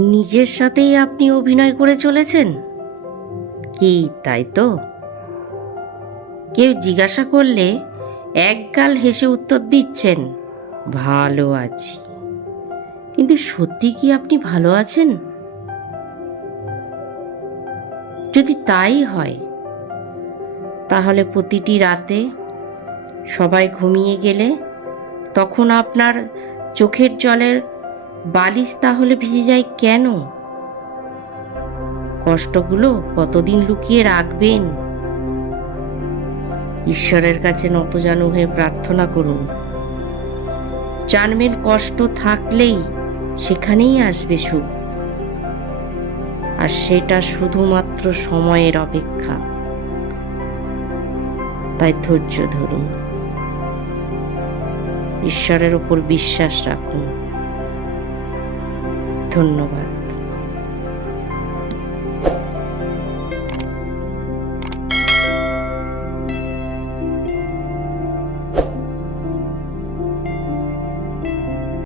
নিজের সাথেই আপনি অভিনয় করে চলেছেন কি, তাই তো? কেউ জিজ্ঞাসা করলে একগাল হেসে উত্তর দিচ্ছেন, ভালো আছি। কিন্তু সত্যি কি আপনি ভালো আছেন? যদি তাই হয়, তাহলে প্রতিটি রাতে সবাই ঘুমিয়ে গেলে তখন আপনার চোখের জলের বালিশ তাহলে ভিজে যায় কেন? কষ্টগুলো কতদিন লুকিয়ে রাখবেন? ঈশ্বরের কাছে নতজানু হয়ে প্রার্থনা করুন। জানবেন কষ্ট থাকলেই সেখানেই আসবে সুখ, আর সেটা শুধুমাত্র সময়ের অপেক্ষা। তাই ধৈর্য ধরুন, ঈশ্বরের ওপর বিশ্বাস রাখুন। ধন্যবাদ।